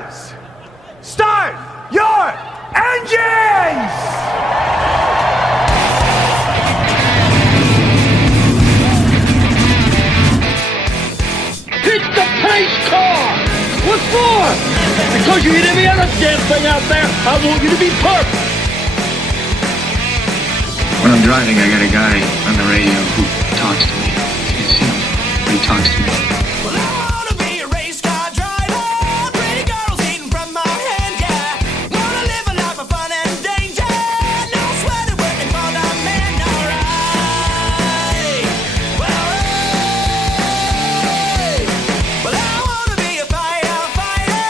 Drivers, start your engines! Pick the pace car! What for? Because you hit every other damn thing out there, I want you to be perfect! When I'm driving, I got a guy on the radio who talks to me. It's him. He talks to me. Well, I wanna be a race car driver. Pretty girls eating from my hand, yeah. Wanna live a life of fun and danger. No sweater working for the man, alright. Well, I wanna be a firefighter.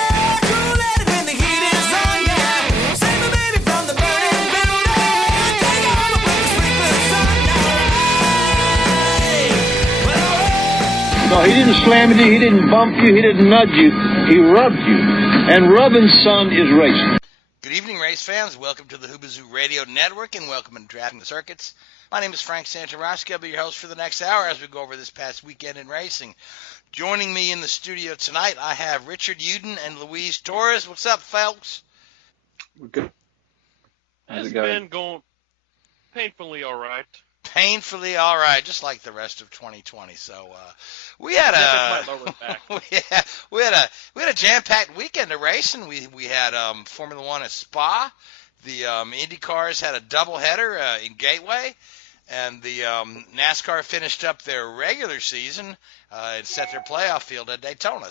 Cool-headed when the heat is on, yeah. Save my baby from the burning building. Take her home and put the sprinklers on, alright. No, he didn't slam you, he didn't bump you, he didn't nudge you, he rubbed you. And rubbing, son, is racing. Good evening, race fans. Welcome to the Hoobazoo Radio Network, and welcome to Drafting the Circuits. My name is Frank Santoroski. I'll be your host for the next hour as we go over this past weekend in racing. Joining me in the studio tonight, I have Richard Youden and Luis Torres. What's up, folks? We're good. How's It's it going? been going painfully all right. Painfully all right, just like the rest of 2020. So we had a My lower back. we had a jam-packed weekend of racing. We had Formula One at Spa. The Indycars had a doubleheader in Gateway, and the NASCAR finished up their regular season and set their playoff field at Daytona.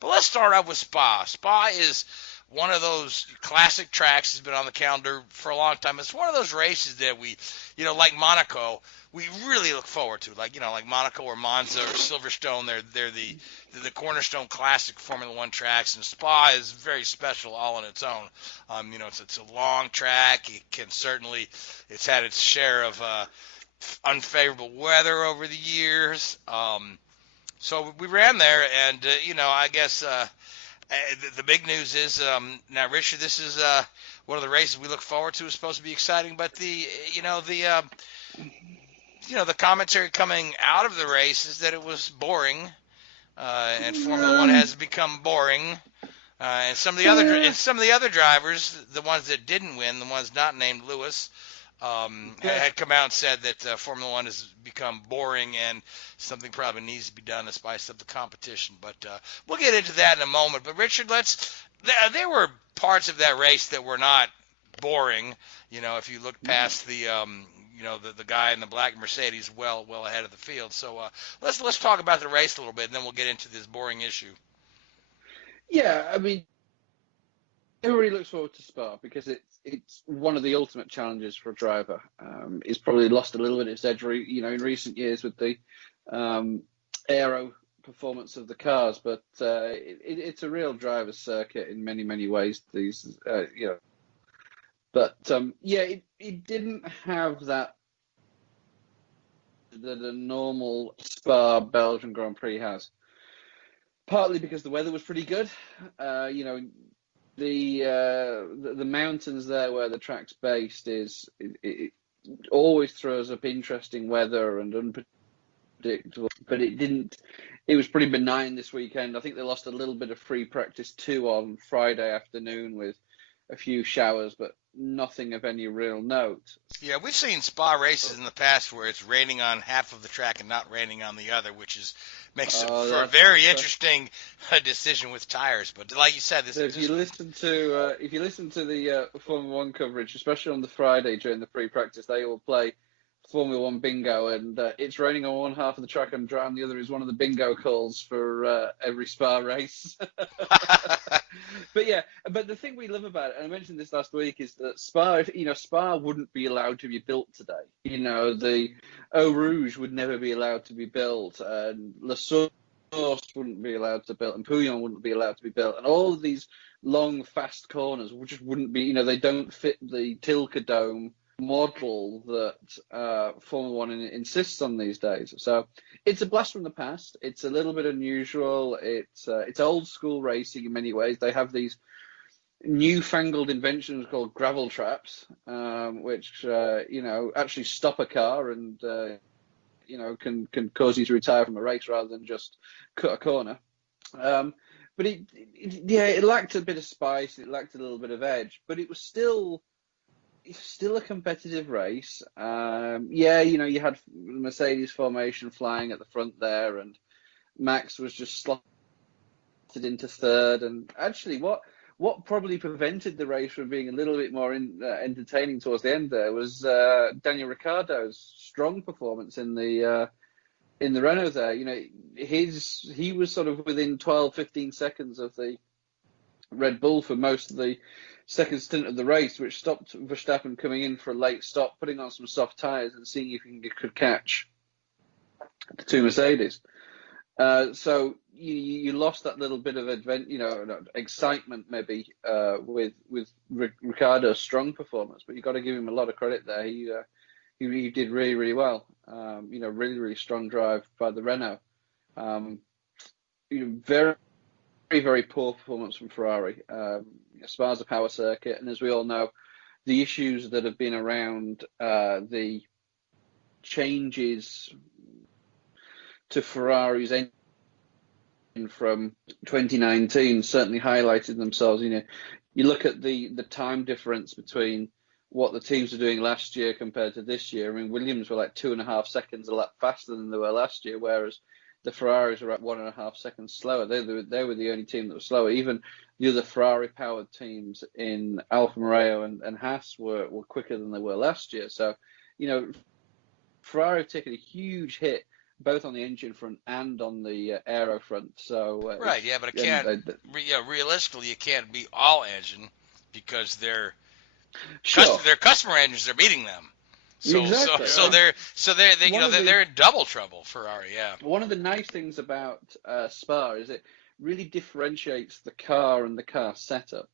But let's start off with Spa. Spa is one of those classic tracks that's been on the calendar for a long time. It's one of those races that we, like Monaco, we really look forward to. Like Monaco or Monza or Silverstone, they're the cornerstone classic Formula One tracks, and Spa is very special all on its own. It's a long track. It's had its share of unfavorable weather over the years. So we ran there, and I guess. The big news is now, Richard. This is one of the races we look forward to. Is supposed to be exciting, but the commentary coming out of the race is that it was boring, and Formula One has become boring. And some of the other drivers, the ones that didn't win, the ones not named Lewis, had come out and said that Formula One has become boring and something probably needs to be done to spice up the competition. But we'll get into that in a moment. But Richard, there were parts of that race that were not boring. If you look past the guy in the black Mercedes well ahead of the field. So let's talk about the race a little bit, and then we'll get into this boring issue. Yeah, I mean, everybody looks forward to Spa because it's one of the ultimate challenges for a driver. It's probably lost a little bit of its edge, in recent years with the aero performance of the cars, but it's a real driver's circuit in many, many ways. But it didn't have that a normal Spa Belgian Grand Prix has. Partly because the weather was pretty good. The mountains there where the track's based it always throws up interesting weather and unpredictable, but it was pretty benign this weekend. I think they lost a little bit of free practice too on Friday afternoon with a few showers, but nothing of any real note. Yeah, we've seen Spa races in the past where it's raining on half of the track and not raining on the other, which makes it for a very interesting decision with tires. But like you said, if you listen to the Formula One coverage, especially on the Friday during the free practice, they all play Formula One bingo, and it's raining on one half of the track and dry on the other is one of the bingo calls for every Spa race. But the thing we love about it, and I mentioned this last week, is that Spa wouldn't be allowed to be built today. The Eau Rouge would never be allowed to be built, and La Source wouldn't be allowed to be built, and Pouillon wouldn't be allowed to be built, and all of these long, fast corners just wouldn't be, they don't fit the Tilke Dome model that Formula One insists on these days. So it's a blast from the past. It's a little bit unusual. It's old school racing in many ways. They have these newfangled inventions called gravel traps, which actually stop a car and can cause you to retire from a race rather than just cut a corner. but it lacked a bit of spice. It lacked a little bit of edge, but it's still a competitive race. You had Mercedes formation flying at the front there, and Max was just slotted into third. And actually, what probably prevented the race from being a little bit more entertaining towards the end there was Daniel Ricciardo's strong performance in the Renault there. He was sort of within 12, 15 seconds of the Red Bull for most of the second stint of the race, which stopped Verstappen coming in for a late stop, putting on some soft tyres and seeing if he could catch the two Mercedes. So you lost that little bit of excitement maybe with Ricciardo's strong performance, but you've got to give him a lot of credit there. He did really, really well. Really, really strong drive by the Renault. Very, very, very poor performance from Ferrari. Spa's a power circuit, and as we all know, the issues that have been around the changes to Ferrari's engine from 2019 certainly highlighted themselves. You look at the time difference between what the teams were doing last year compared to this year. I mean, Williams were like 2.5 seconds a lap faster than they were last year, whereas the Ferraris were at 1.5 seconds slower. They were the only team that was slower. Even the other Ferrari-powered teams in Alfa Romeo and Haas were quicker than they were last year. So, Ferrari have taken a huge hit both on the engine front and on the aero front. So right, yeah, but it can't. Realistically, you can't beat all engine because their customer engines are beating them. So exactly, so they're in double trouble. Ferrari, yeah. One of the nice things about Spa is it really differentiates the car and the car setup.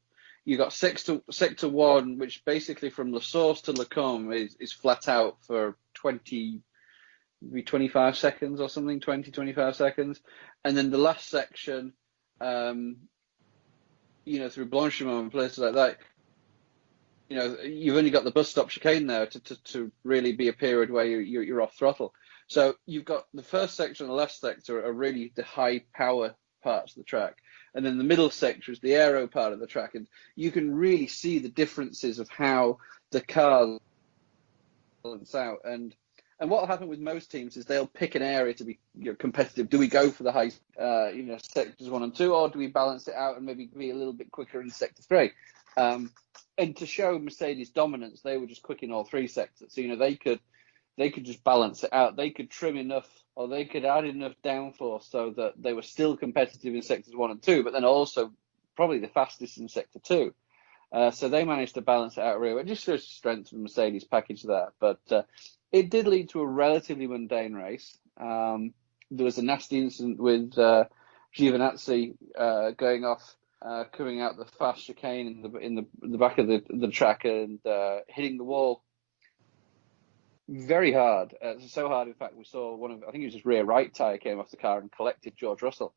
You got sector 1, which basically from La Source to Le Combe is flat out for 25 seconds or something, 25 seconds. And then the last section, through Blanchimont and places like that, you've only got the bus stop chicane there to really be a period where you're off throttle. So you've got the first section and the last sector are really the high power parts of the track. And then the middle sector is the aero part of the track. And you can really see the differences of how the cars balance out. And what will happen with most teams is they'll pick an area to be competitive. Do we go for the high, sectors 1 and 2, or do we balance it out and maybe be a little bit quicker in sector 3? And to show Mercedes dominance, they were just quick in all 3 sectors. So they could just balance it out. They could trim enough, or they could add enough downforce so that they were still competitive in sectors 1 and 2, but then also probably the fastest in sector 2. So they managed to balance it out really well. It just shows the strength of the Mercedes package there. But it did lead to a relatively mundane race. There was a nasty incident with Giovinazzi going off, coming out the fast chicane in the back of the track and hitting the wall very hard. So hard, in fact, we saw I think it was his rear right tyre came off the car and collected George Russell.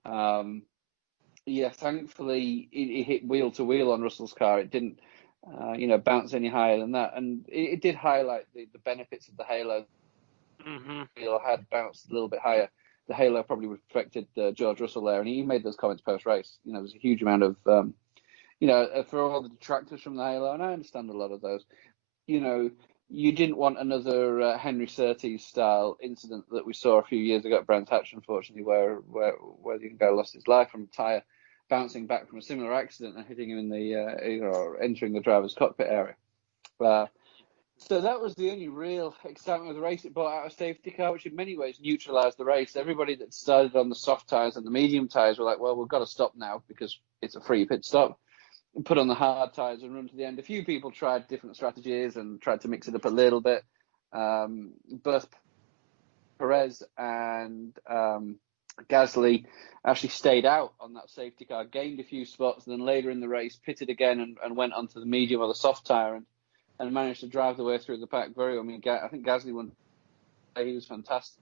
Thankfully it hit wheel to wheel on Russell's car. It didn't, bounce any higher than that. And it did highlight the benefits of the halo. Mm-hmm. Wheel had bounced a little bit higher. The halo probably would have affected George Russell there, and he made those comments post-race. There's a huge amount of, for all the detractors from the halo, and I understand a lot of those, you didn't want another Henry Surtees style incident that we saw a few years ago at Brands Hatch, unfortunately, where the guy lost his life from a tyre bouncing back from a similar accident and hitting him in the entering the driver's cockpit area. So that was the only real excitement of the race. It brought out a safety car, which in many ways neutralised the race. Everybody that started on the soft tyres and the medium tyres were like, well, we've got to stop now because it's a free pit stop, and put on the hard tyres and run to the end. A few people tried different strategies and tried to mix it up a little bit. Both Torres and Gasly actually stayed out on that safety car, gained a few spots, and then later in the race pitted again and went onto the medium or the soft tyre and managed to drive the way through the pack very well. I mean, I think Gasly won. He was fantastic.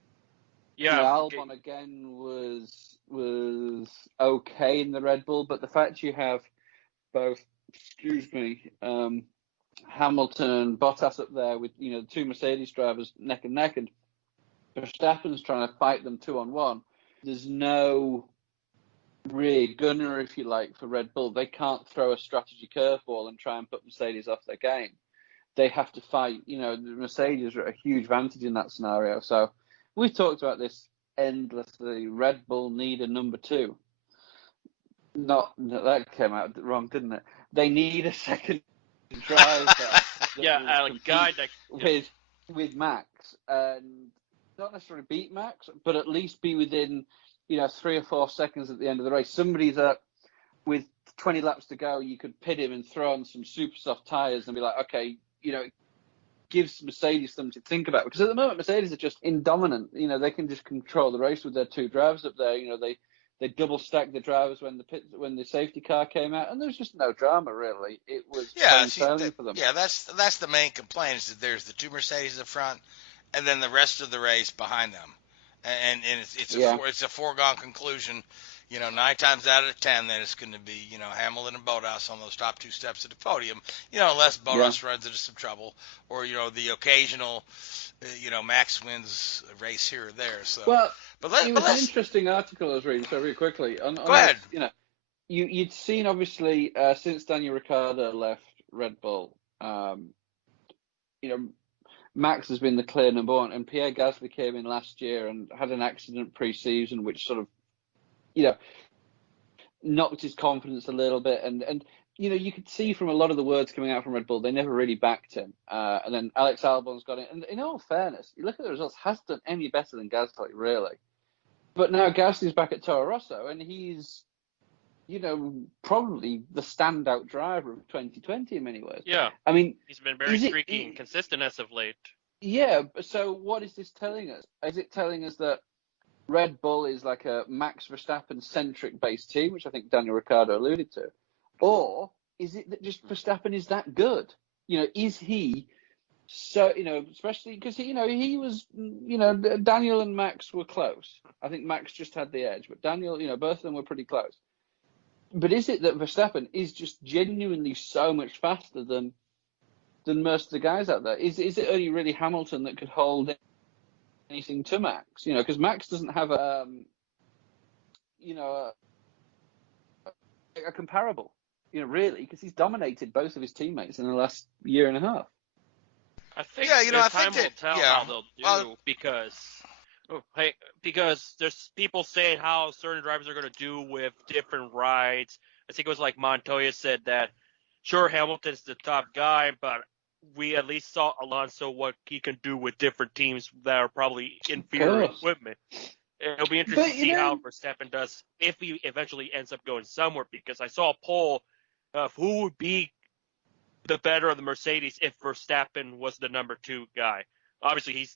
Yeah. Albon again was okay in the Red Bull, but the fact you have both, Hamilton and Bottas up there with the two Mercedes drivers neck and neck, and Verstappen's trying to fight them 2-on-1. There's no rear gunner, if you like, for Red Bull. They can't throw a strategy curveball and try and put Mercedes off their game. They have to fight. You know, the Mercedes are at a huge advantage in that scenario. So we've talked about this endlessly. Red Bull need a number 2. That came out wrong, didn't it? They need a second driver. Yeah, a guy that with Max, and not necessarily beat Max, but at least be within 3 or 4 seconds at the end of the race. Somebody that with 20 laps to go, you could pit him and throw on some super soft tires and be like, okay, it gives Mercedes something to think about, because at the moment Mercedes are just indominant. They can just control the race with their 2 drivers up there. They double stacked the drivers when the safety car came out, and there's just no drama really. It was plain sailing for them. Yeah, that's the main complaint, is that there's the 2 Mercedes up front, and then the rest of the race behind them, and it's a foregone conclusion. 9 times out of 10, that it's going to be Hamilton and Bottas on those top 2 steps of the podium. Unless Bottas runs into some trouble, or the occasional Max wins a race here or there. So it was an interesting article I was reading, so really quickly. Go ahead. You'd seen, obviously, since Daniel Ricciardo left Red Bull, Max has been the clear number 1, and Pierre Gasly came in last year and had an accident pre-season, which sort of, knocked his confidence a little bit. And you could see from a lot of the words coming out from Red Bull, they never really backed him. And then Alex Albon's got it. And in all fairness, you look at the results, hasn't done any better than Gasly, really. But now Gasly's back at Toro Rosso, and he's, probably the standout driver of 2020 in many ways. Yeah. I mean, he's been very streaky and consistent as of late. Yeah. So what is this telling us? Is it telling us that Red Bull is like a Max Verstappen-centric based team, which I think Daniel Ricciardo alluded to? Or is it that just Verstappen is that good? Is he so, especially because, he was, Daniel and Max were close. I think Max just had the edge, but Daniel, both of them were pretty close. But is it that Verstappen is just genuinely so much faster than most of the guys out there? Is it only really Hamilton that could hold anything to Max? Because Max doesn't have a comparable, really, because he's dominated both of his teammates in the last year and a half. I think time will tell how they'll do, because there's people saying how certain drivers are going to do with different rides. I think it was like Montoya said that, sure, Hamilton's the top guy, but we at least saw Alonso what he can do with different teams that are probably inferior equipment. It'll be interesting to see how Verstappen does if he eventually ends up going somewhere, because I saw a poll of who would be the better of the Mercedes if Verstappen was the number 2 guy. Obviously, he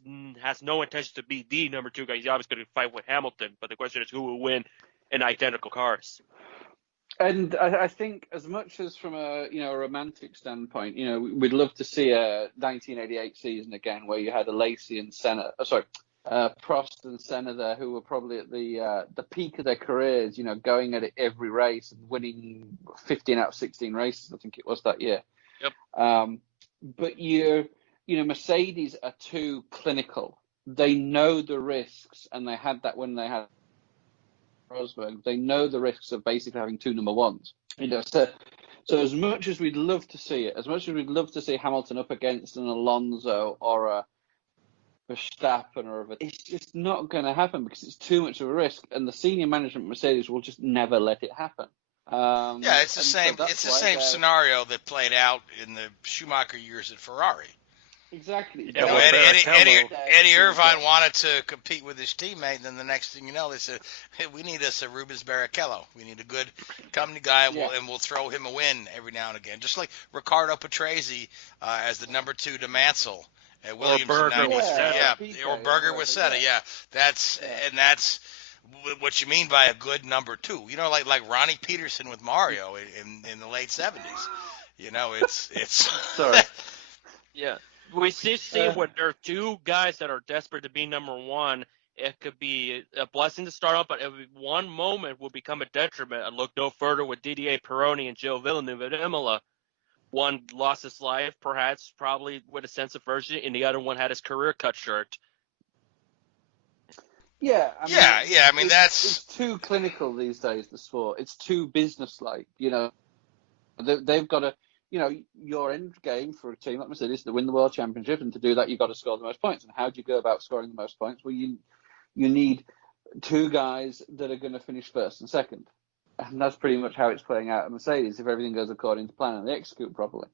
has no intention to be the number 2 guy. He's obviously going to fight with Hamilton, but the question is who will win in identical cars. And I think, as much as from a romantic standpoint, we'd love to see a 1988 season again where you had a Lacey and Senna, Prost and Senna there, who were probably at the peak of their careers, going at it every race and winning 15 out of 16 races, I think it was that year. Yep. But Mercedes are too clinical. They know the risks, and they had that when they had Rosberg. They know the risks of basically having 2 number 1s. So as much as we'd love to see it, as much as we'd love to see Hamilton up against an Alonso or a Verstappen it's just not going to happen because it's too much of a risk, and the senior management of Mercedes will just never let it happen. It's the same. So it's the same scenario that played out in the Schumacher years at Ferrari. Exactly. Eddie Irvine wanted to compete with his teammate, and then the next thing you know, they said, "Hey, we need us a Rubens Barrichello. We need a good company guy, and we'll throw him a win every now and again." Just like Riccardo Patrese as the number 2 to Mansell at Williams. Or Berger with Senna. Or Berger with Senna. Yeah, that's what you mean by a good number 2. Like Ronnie Peterson with Mario in the late 70s. It's sorry. Yeah. We see when there are 2 guys that are desperate to be number 1, it could be a blessing to start off, but one moment will become a detriment. And look no further with Didier Pironi and Joe Villeneuve at Imola. One lost his life, perhaps, probably with a sense of urgency, and the other one had his career cut short. Yeah, I mean, it's too clinical these days. The sport, it's too business-like. They've got to, your end game for a team like Mercedes to win the world championship, and to do that, you've got to score the most points. And how do you go about scoring the most points? Well, you need two guys that are going to finish first and second, and that's pretty much how it's playing out at Mercedes. If everything goes according to plan and they execute properly,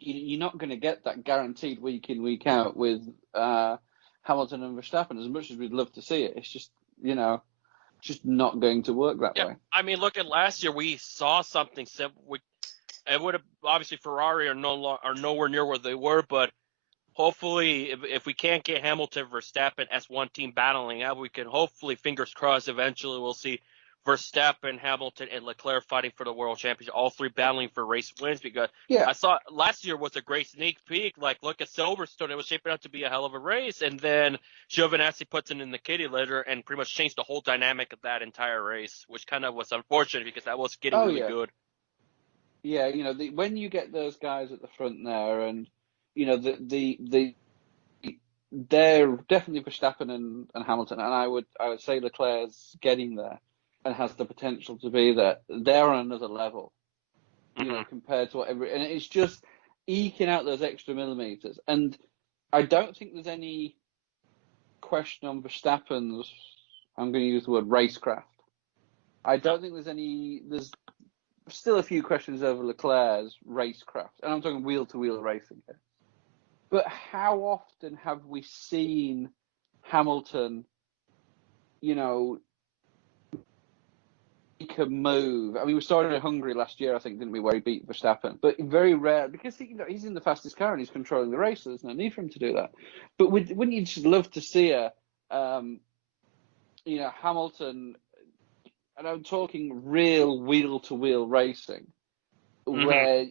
you're not going to get that guaranteed week in, week out with Hamilton and Verstappen. As much as we'd love to see it, it's just just not going to work that way. I mean, look at last year. We saw something similar. It would have obviously Ferrari are nowhere near where they were, but hopefully, if we can't get Hamilton, Verstappen as one team battling out, we can hopefully, fingers crossed, eventually we'll see Verstappen, Hamilton, and Leclerc fighting for the world championship, all three battling for race wins. Because I saw last year was a great sneak peek. Like, look at Silverstone; it was shaping up to be a hell of a race, and then Giovinazzi puts it in the kitty litter and pretty much changed the whole dynamic of that entire race, which kind of was unfortunate because that was getting really good. Yeah, when you get those guys at the front there, and they're definitely Verstappen and Hamilton, and I would say Leclerc's getting there and has the potential to be there. They're on another level, compared to and it's just eking out those extra millimeters. And I don't think there's any question on Verstappen's, I'm going to use the word racecraft. I don't think there's still a few questions over Leclerc's racecraft, and I'm talking wheel-to-wheel racing here. But how often have we seen Hamilton, make a move? I mean, we started in Hungary last year, I think, didn't we, where he beat Verstappen? But very rare, because he's in the fastest car and he's controlling the race, so there's no need for him to do that. But wouldn't you just love to see Hamilton, and I'm talking real wheel-to-wheel racing, where,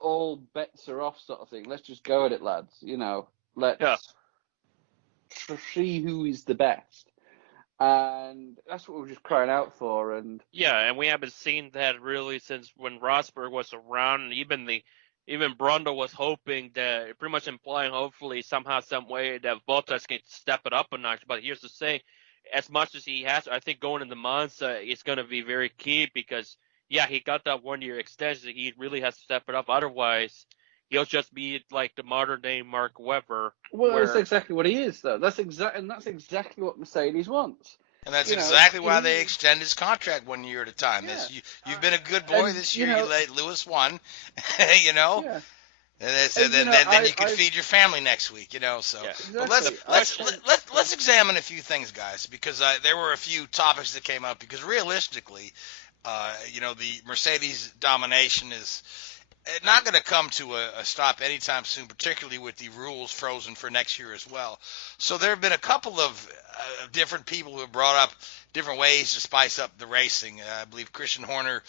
all bets are off sort of thing. Let's just go at it, lads. Let's see who is the best. And that's what we're just crying out for. And we haven't seen that really since when Rosberg was around, and even Brundle was hoping that, pretty much implying hopefully somehow, some way that Bottas can step it up a notch. But here's the thing, as much as he has, I think going into Monza is going to be very key because, he got that 1-year extension. He really has to step it up. Otherwise, he'll just be like the modern day Mark Webber. Well, that's exactly what he is, though. That's exactly what Mercedes wants. And that's exactly why they extend his contract 1 year at a time. Yeah. You've been a good boy this year. You let Lewis won, Yeah. And then you can feed your family next week, So, exactly. But let's examine a few things, guys, because there were a few topics that came up. Because realistically, the Mercedes domination is not going to come to a stop anytime soon, particularly with the rules frozen for next year as well. So there have been a couple of different people who have brought up different ways to spice up the racing. I believe Christian Horner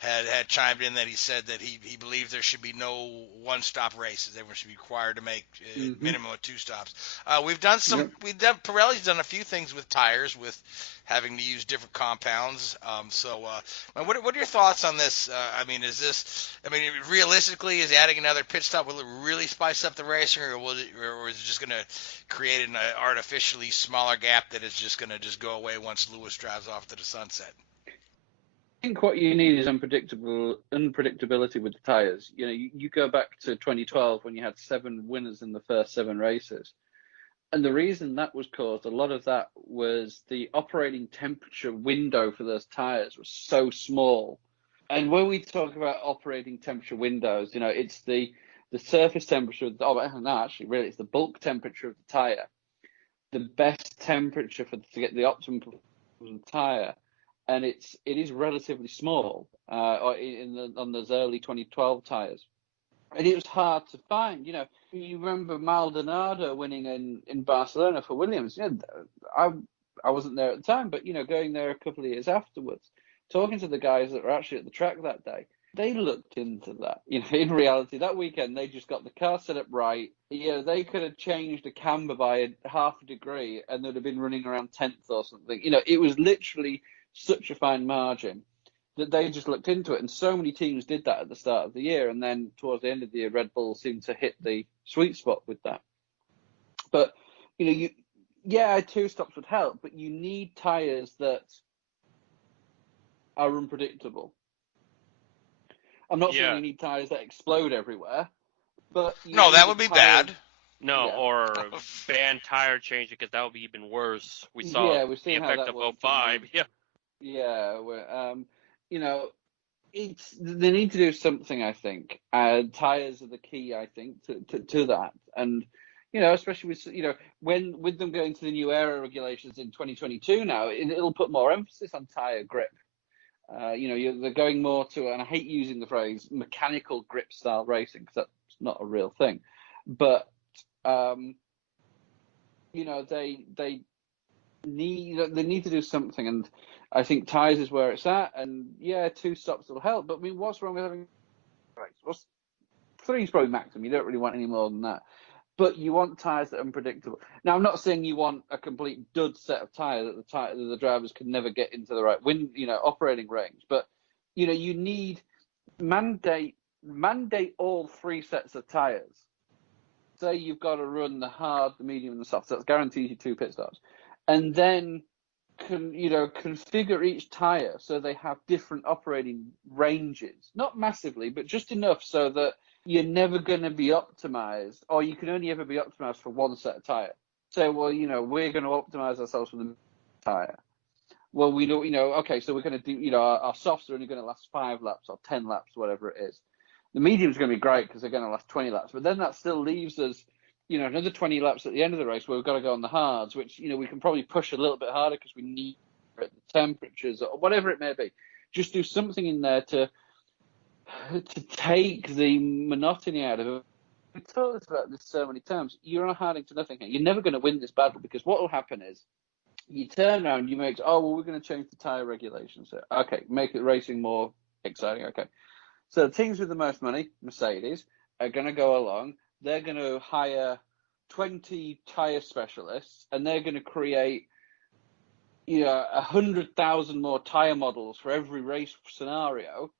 had chimed in that he said that he believes there should be no one-stop races. Everyone should be required to make a minimum of 2 stops. Pirelli's done a few things with tires, with having to use different compounds. What are your thoughts on this? Realistically, is adding another pit stop, will it really spice up the racing, or is it just going to create an artificially smaller gap that is just going to just go away once Lewis drives off to the sunset? I think what you need is unpredictability with the tyres. You go back to 2012 when you had 7 winners in the first 7 races. And the reason that was caused, a lot of that was the operating temperature window for those tyres was so small. And when we talk about operating temperature windows, it's the surface temperature, it's the bulk temperature of the tyre. The best temperature to get the optimum performance from the tyre. And it is relatively small on those early 2012 tyres. And it was hard to find. You remember Maldonado winning in Barcelona for Williams. I wasn't there at the time, but, going there a couple of years afterwards, talking to the guys that were actually at the track that day, they looked into that. In reality, that weekend, they just got the car set up right. They could have changed a camber by half a degree and they'd have been running around 10th or something. It was literally such a fine margin that they just looked into it, and so many teams did that at the start of the year, and then towards the end of the year, Red Bull seemed to hit the sweet spot with that. But two stops would help, but you need tyres that are unpredictable. I'm not saying Yeah. you need tyres that explode everywhere, but No, that would be bad. No, Yeah. or ban tire change, because that would be even worse. We saw Yeah, we've the seen how effect that of worked. 05. Yeah. Yeah, they need to do something. I think tires are the key. I think to that, and especially with when with them going to the new aero regulations in 2022 now, it'll put more emphasis on tire grip. They're going more to, and I hate using the phrase mechanical grip style racing because that's not a real thing, but they need to do something, and I think tyres is where it's at. And yeah, 2 stops will help, but I mean, what's wrong with having race? 3 is probably maximum. You don't really want any more than that. But you want tyres that are unpredictable. Now, I'm not saying you want a complete dud set of tyres that the drivers can never get into the right operating range. But you need mandate all 3 sets of tyres. Say you've got to run the hard, the medium, and the soft. So that guarantees you 2 pit stops, and then configure each tyre so they have different operating ranges. Not massively, but just enough so that you're never going to be optimized, or you can only ever be optimized for 1 set of tyre. So, well, we're going to optimize ourselves for the tyre. Well, we know, okay, so we're going to do, our softs are only going to last 5 laps or 10 laps, whatever it is. The medium's going to be great because they're going to last 20 laps, but then that still leaves us, another 20 laps at the end of the race where we've got to go on the hards, which, we can probably push a little bit harder because we need the temperatures or whatever it may be. Just do something in there to take the monotony out of it. We talked about this so many times. You're on harding to nothing here. You're never going to win this battle because what will happen is you turn around, we're going to change the tyre regulations. So, okay, make it racing more exciting. Okay. So the teams with the most money, Mercedes, are going to go along. They're going to hire 20 tyre specialists, and they're going to create 100,000 more tyre models for every race scenario.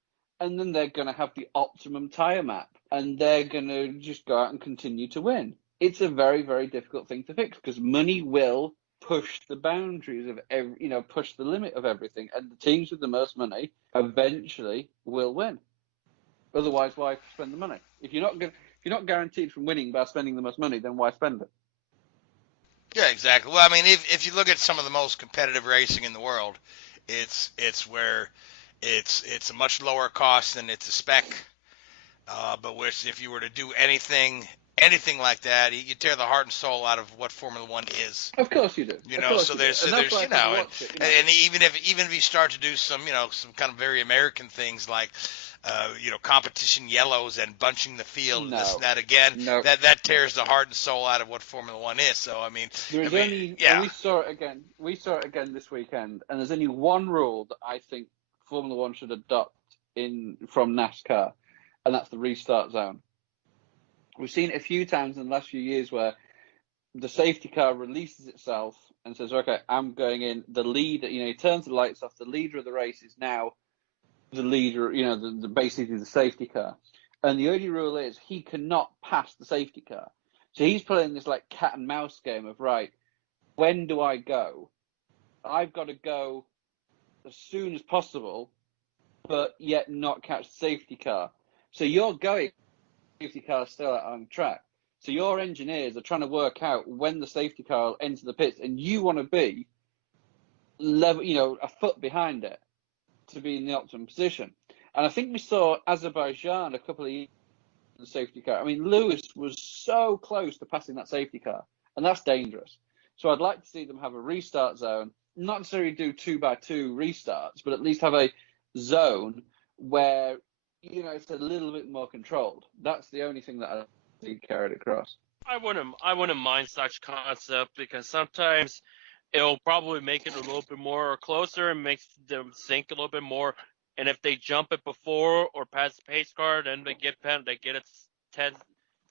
And then they're going to have the optimum tyre map, and they're going to just go out and continue to win. It's a very, very difficult thing to fix because money will push the boundaries of push the limit of everything, and the teams with the most money eventually will win. Otherwise, why spend the money? If you're not guaranteed from winning by spending the most money, then why spend it? Yeah, exactly. Well, I mean, if you look at some of the most competitive racing in the world, it's where it's a much lower cost than it's a spec. But which, if you were to do anything like that, you tear the heart and soul out of what Formula One is. Of course you do. So there's and even if you start to do some kind of very American things like competition yellows and bunching the field and this and that again, that tears the heart and soul out of what Formula One is. So I mean, we saw it again. We saw it again this weekend, and there's only one rule that I think Formula One should adopt from NASCAR, and that's the restart zone. We've seen it a few times in the last few years where the safety car releases itself and says, okay, I'm going in. The leader, he turns the lights off. The leader of the race is now the leader, basically the safety car. And the only rule is he cannot pass the safety car. So he's playing this like cat and mouse game of, right, when do I go? I've got to go as soon as possible, but yet not catch the safety car. So you're going, safety car is still out on track. So your engineers are trying to work out when the safety car will enter the pits, and you want to be level, a foot behind it to be in the optimum position. And I think we saw Azerbaijan a couple of years in the safety car. I mean, Lewis was so close to passing that safety car, and that's dangerous. So I'd like to see them have a restart zone, not necessarily do 2x2 restarts, but at least have a zone where it's a little bit more controlled. That's the only thing that I see carried across. I wouldn't mind such concept because sometimes it'll probably make it a little bit more closer and makes them sink a little bit more. And if they jump it before or pass the pace car, then they get a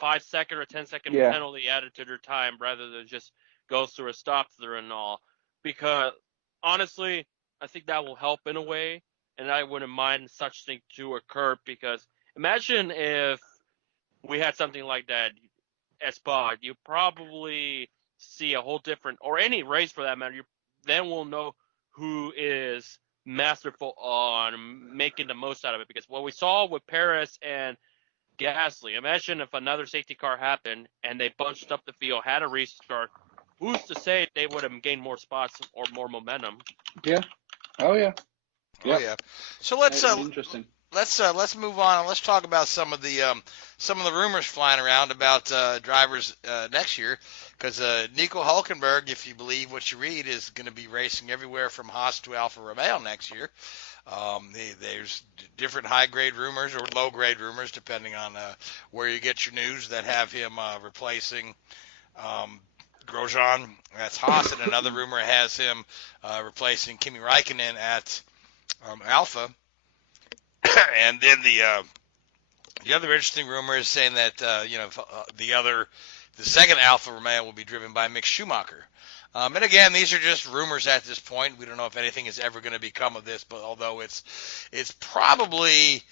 5-second or 10-second penalty added to their time rather than just goes through a stop through and all. Because honestly, I think that will help in a way. And I wouldn't mind such thing to occur because imagine if we had something like that at Spa. You probably see a whole different, or any race for that matter, then we'll know who is masterful on making the most out of it. Because what we saw with Perez and Gasly, imagine if another safety car happened and they bunched up the field, had a restart. Who's to say they would have gained more spots or more momentum? Yeah. Oh yeah. Oh yeah. So let's interesting. let's move on and let's talk about some of the rumors flying around about drivers next year, because Nico Hulkenberg, if you believe what you read, is going to be racing everywhere from Haas to Alfa Romeo next year. There's different high-grade rumors or low-grade rumors, depending on where you get your news, that have him replacing Grosjean at Haas, and another rumor has him replacing Kimi Räikkönen at Alfa. And then the other interesting rumor is saying that the second Alfa Romeo will be driven by Mick Schumacher. And again, these are just rumors at this point. We don't know if anything is ever going to become of this, but although it's probably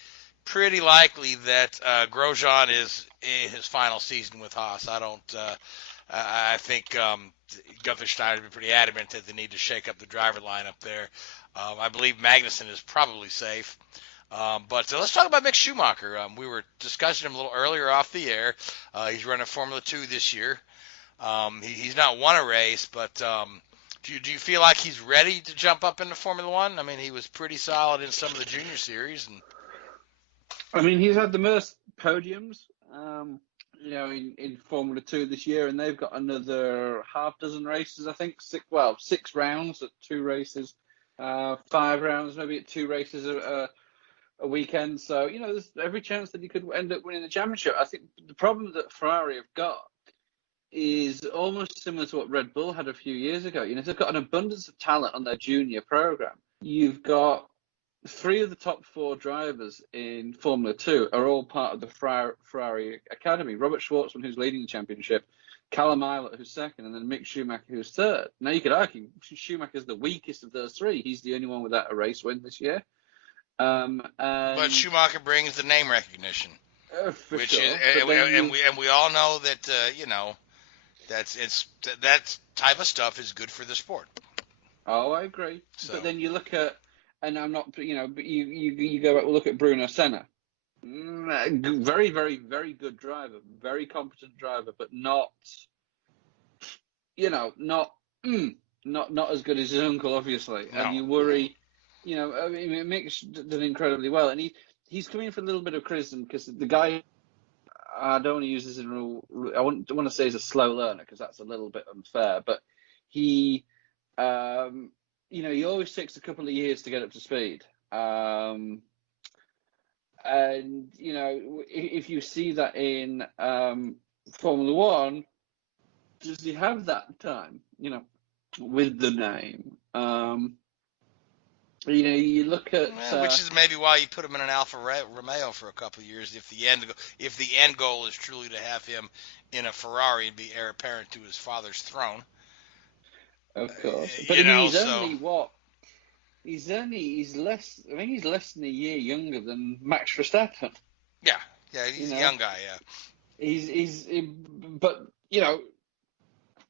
pretty likely that Grosjean is in his final season with Haas. I think Gunther Steiner would be pretty adamant that they need to shake up the driver lineup there. I believe Magnussen is probably safe. But let's talk about Mick Schumacher. We were discussing him a little earlier off the air. He's running Formula 2 this year. He's not won a race, but do you feel like he's ready to jump up into Formula 1? I mean, he was pretty solid in some of the junior series. I mean, he's had the most podiums, in Formula 2 this year, and they've got another half dozen races, I think. 6 rounds at 2 races, 5 rounds maybe at 2 races a weekend. So, there's every chance that he could end up winning the championship. I think the problem that Ferrari have got is almost similar to what Red Bull had a few years ago. They've got an abundance of talent on their junior program. You've got 3 of the top 4 drivers in Formula 2 are all part of the Ferrari Academy. Robert Schwartzman, who's leading the championship, Callum Ilott, who's second, and then Mick Schumacher, who's third. Now, you could argue Schumacher's the weakest of those 3. He's the only one without a race win this year. But Schumacher brings the name recognition, which sure. We all know that that type of stuff is good for the sport. Oh, I agree. So. But then you look at, and I'm not, but you go back and look at Bruno Senna. Very, very, very good driver, very competent driver, but not as good as his uncle, obviously. No. And you worry. Mick's done incredibly well, and he's coming for a little bit of criticism because the guy, I don't want to use this in rule, I don't want to say he's a slow learner because that's a little bit unfair, but he always takes a couple of years to get up to speed. And, if you see that in Formula 1, does he have that time, with the name? You look at which is maybe why you put him in an Alfa Romeo for a couple of years, if the end goal is truly to have him in a Ferrari and be heir apparent to his father's throne. Of course, but he's less than a year younger than Max Verstappen. Yeah, he's a young guy. Yeah, but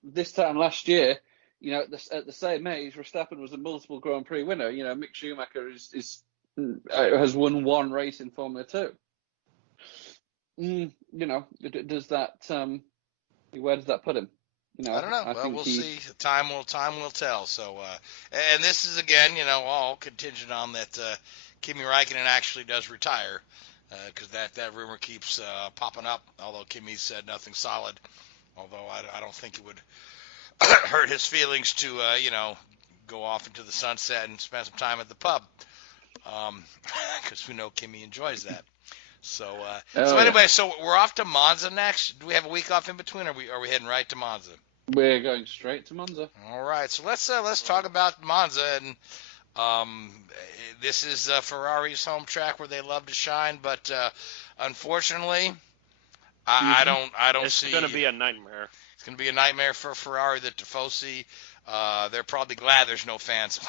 this time last year. At the same age, Verstappen was a multiple Grand Prix winner. Mick Schumacher has won 1 race in Formula 2. Does that? Where does that put him? I don't know. Well, we'll see. Time will tell. So, and this is again, all contingent on that Kimi Räikkönen actually does retire, because that rumor keeps popping up. Although Kimi said nothing solid. Although I don't think it would hurt his feelings to go off into the sunset and spend some time at the pub, because we know Kimi enjoys that. So anyway, so we're off to Monza next. Do we have a week off in between, or are we heading right to Monza? We're going straight to Monza. All right, so let's talk about Monza, and this is Ferrari's home track where they love to shine, but unfortunately, I don't see. It's going to be a nightmare. It's going to be a nightmare for Ferrari. The Tifosi, they're probably glad there's no fans.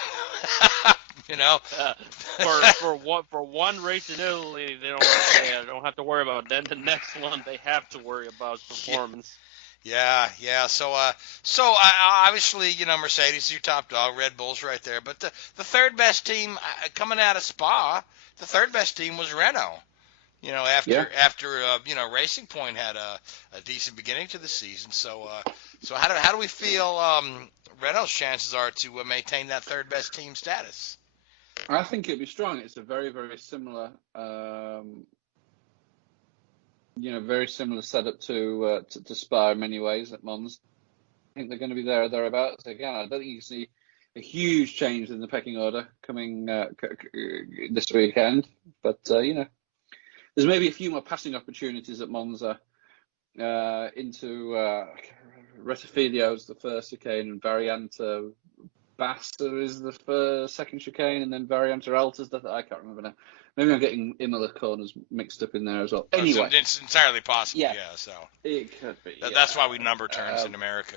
For one race in Italy, they don't have to worry about it. Then the next one, they have to worry about performance. Yeah. So obviously, Mercedes is your top dog. Red Bull's right there. But the third best team coming out of Spa, the third best team was Renault. After Racing Point had a decent beginning to the season. So how do we feel Renault's chances are to maintain that third best team status? I think it'd be strong. It's a very, very similar, very similar setup to Spa in many ways at Mons. I think they're going to be there or thereabouts again. I don't think you can see a huge change in the pecking order coming this weekend, but there's maybe a few more passing opportunities at Monza into Rettifieldio's the first chicane, and Variante Bassa is the second chicane, and then Variante Alta's I can't remember now. Maybe I'm getting Imola corners mixed up in there as well. Anyway, it's entirely possible. Yeah, so it could be. That's why we number turns in America.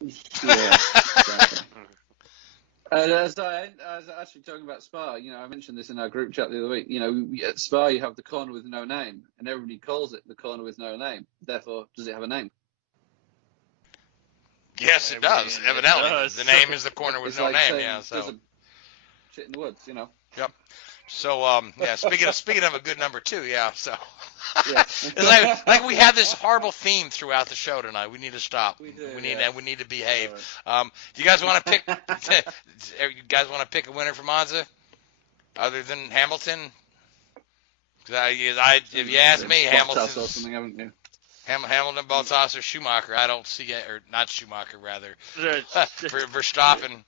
Yeah, exactly. And as I was actually talking about Spa, I mentioned this in our group chat the other week. At Spa you have the corner with no name, and everybody calls it the corner with no name. Therefore, does it have a name? Yes, it does. Evidently, the name is the corner with no name. Yeah, so there's a shit in the woods, Yep. So speaking of a good number two, yeah. So yeah. it's like we have this horrible theme throughout the show tonight. We need to stop. We do. We need to behave. Do you guys want to pick? You guys want to pick a winner for Monza, other than Hamilton? If you ask me, Hamilton, Bottas, or Schumacher. I don't see it, or not Schumacher, rather. For Verstappen.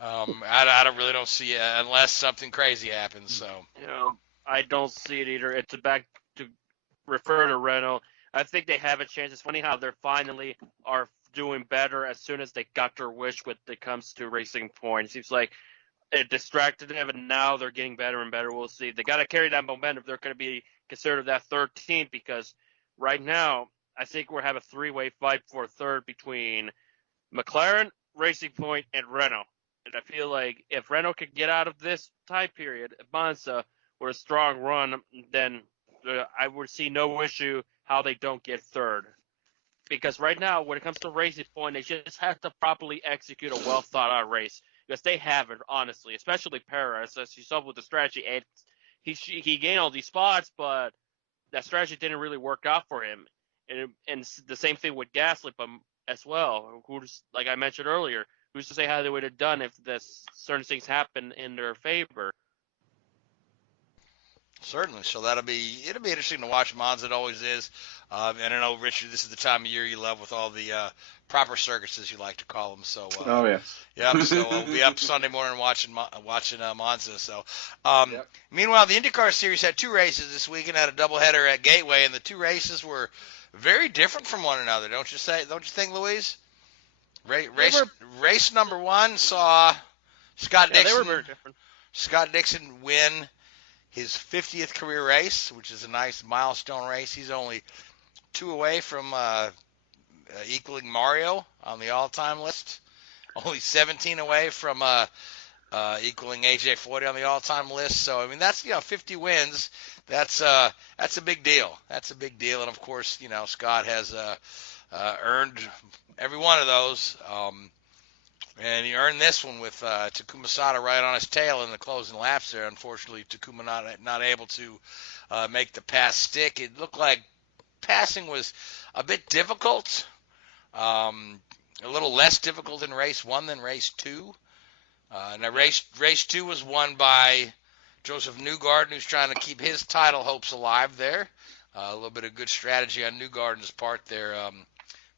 I don't see it unless something crazy happens. So I don't see it either. It's back to refer to Renault. I think they have a chance. It's funny how they're finally are doing better as soon as they got their wish when it comes to Racing Point. It seems like it distracted them, and now they're getting better and better. We'll see. They got to carry that momentum if they're going to be considered that 13th, because right now I think we're having a three-way fight for third between McLaren, Racing Point, and Renault. And I feel like if Renault could get out of this time period at Monza with a strong run, then I would see no issue how they don't get third. Because right now, when it comes to Racing Point, they just have to properly execute a well-thought-out race. Because they haven't, honestly, especially Perez, as you saw with the strategy. And he gained all these spots, but that strategy didn't really work out for him. And the same thing with Gasly as well, who's, like I mentioned earlier, who's to say how they would have done if certain things happen in their favor? Certainly. So it'll be interesting to watch. Monza, it always is. And I know, Richard, this is the time of year you love with all the proper circuits, as you like to call them. So oh yeah. Yeah. So we'll be up Sunday morning watching Monza. So Yep. Meanwhile, the IndyCar series had two races this week and had a doubleheader at Gateway, and the two races were very different from one another. Don't you think, Louise? Race number one saw Scott Dixon. They were very different. Scott Dixon win his 50th career race, which is a nice milestone race. He's only 2 away from equaling Mario on the all-time list. Only 17 away from equaling AJ Foyt on the all-time list. So I mean, that's 50 wins. That's a big deal. That's a big deal. And of course, Scott has earned every one of those. And he earned this one with Takuma Sato right on his tail in the closing laps there. Unfortunately, Takuma not able to make the pass stick. It looked like passing was a bit difficult, a little less difficult in race one than race two. Now race two was won by Joseph Newgarden, who's trying to keep his title hopes alive there. A little bit of good strategy on Newgarden's part there.